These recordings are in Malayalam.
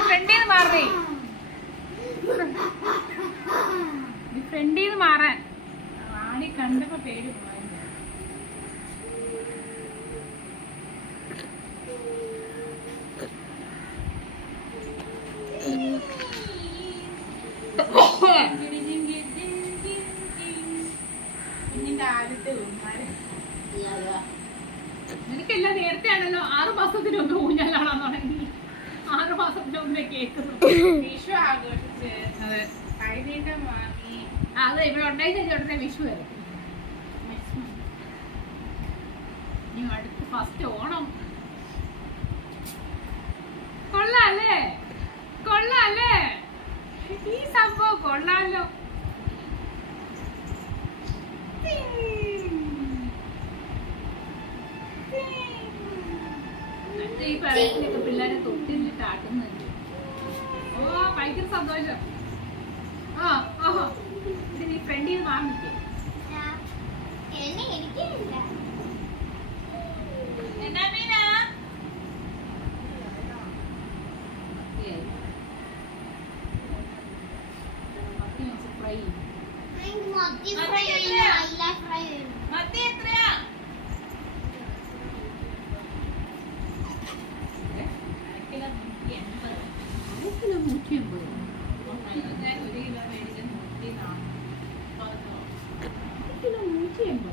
ഫ്രണ്ടീന്ന് മാറേ, ഫ്രണ്ടീന്ന് മാറാൻ. ആണി കണ്ടപ്പോ പേടി പോയി. കുഞ്ഞിന്റെ ആദ്യത്തെ നിനക്കെല്ലാം നേരത്തെ ആണല്ലോ. 6 മാസത്തിന് മുമ്പ് ഊഞ്ഞാലാണോ തുടങ്ങി? 6 മാസത്തിന് മുമ്പേ കേൾക്കുന്നു. വിഷു ആഘോഷിച്ച് കൈനീട്ടം വാങ്ങി. അതെ, ഇവിടെ ഉണ്ടായി കഴിഞ്ഞ ഉടനെ വിഷു വരും. ഇനി അടുത്ത് ഫസ്റ്റ് ഓണം. കൊള്ളാല്ലേ, കൊള്ളാല്ലേ, ഈ സംഭവം കൊള്ളാലോ. ഈ പറയുന്നൊക്കെ പിള്ളേരെ തൊട്ടിലിട്ട് ആട്ടുന്നുണ്ട്. ഓ ഭയങ്കര സന്തോഷം. ഓഹോ, ഇത് നീ ഫ്രണ്ടിൽ നിന്ന് വാങ്ങിക്കേ. എന്നാ മീനാ? മത്തി എത്രയാ? കിലോ 180. ഞാൻ 1 കിലോ മേടിക്കാൻ 180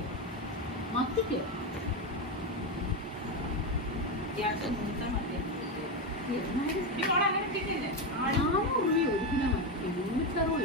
മത്തിക്ക്. അങ്ങനെ കിട്ടില്ലേ? 400 രൂപ 1 കിലോ മത്തി. 360 രൂപ.